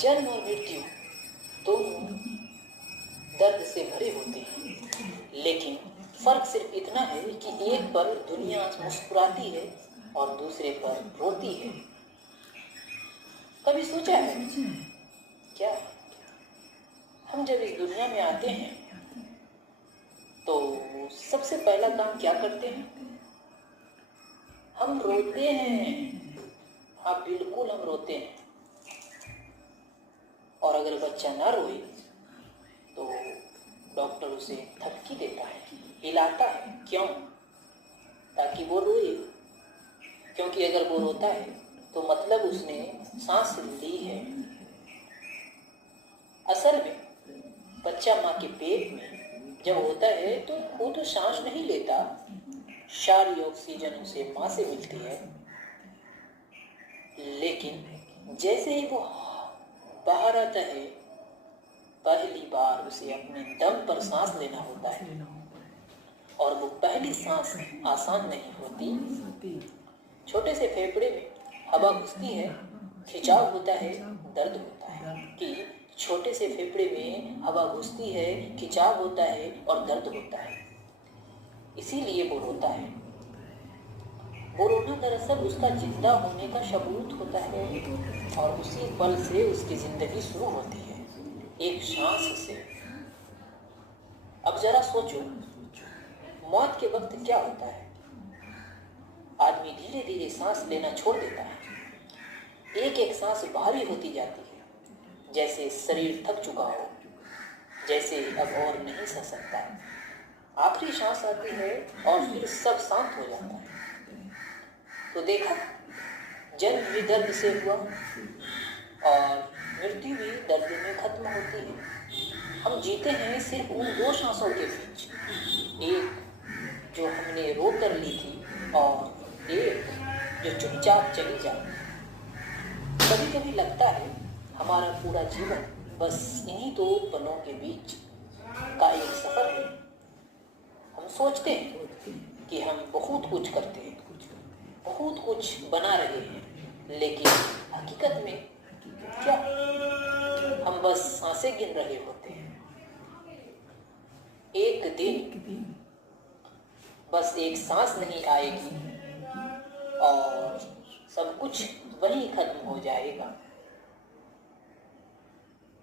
जन्म और मृत्यु दोनों दर्द से भरे होते हैं, लेकिन फर्क सिर्फ इतना है कि एक पर दुनिया मुस्कुराती है और दूसरे पर रोती है। कभी सोचा है क्या, हम जब इस दुनिया में आते हैं तो सबसे पहला काम क्या करते हैं? हम रोते हैं। हाँ, बिल्कुल हम रोते हैं। और अगर बच्चा ना रोए तो डॉक्टर उसे थपकी देता है, हिलाता है। क्यों? ताकि वो रोए। क्योंकि अगर वो रोता है तो मतलब उसने सांस ली है। असल में बच्चा माँ के पेट में जब होता है तो वो तो सांस नहीं लेता, सारी ऑक्सीजन उसे माँ से मिलती है। लेकिन जैसे ही वो बाहर आता है, पहली बार उसे अपने दम पर सांस लेना होता है, और वो पहली सांस आसान नहीं होती। छोटे से फेफड़े में हवा घुसती है, खिंचाव होता है, दर्द होता है। कि छोटे से फेफड़े में हवा घुसती है, खिंचाव होता है और दर्द होता है, इसीलिए वो रोता है। वो रोना दरअसल उसका जिंदा होने का सबूत होता है, और उसी पल से उसकी जिंदगी शुरू होती है, एक सांस से। अब जरा सोचो, मौत के वक्त क्या होता है? आदमी धीरे धीरे सांस लेना छोड़ देता है। एक एक सांस भारी होती जाती है, जैसे शरीर थक चुका हो, जैसे अब और नहीं सह सकता। आखिरी सांस आती है और फिर सब शांत हो जाता है। तो देखा, जन्म भी दर्द से हुआ और मृत्यु भी दर्द में खत्म होती है। हम जीते हैं सिर्फ उन दो सांसों के बीच, एक जो हमने रोक कर ली थी और एक जो चुपचाप चली जाती। कभी कभी लगता है हमारा पूरा जीवन बस इन्हीं दो पलों के बीच का एक सफर है। हम सोचते हैं कि हम बहुत कुछ करते हैं, बहुत कुछ बना रहे हैं, लेकिन हकीकत में क्या? हम बस सांसें गिन रहे होते हैं। एक दिन बस एक सांस नहीं आएगी और सब कुछ वहीं खत्म हो जाएगा।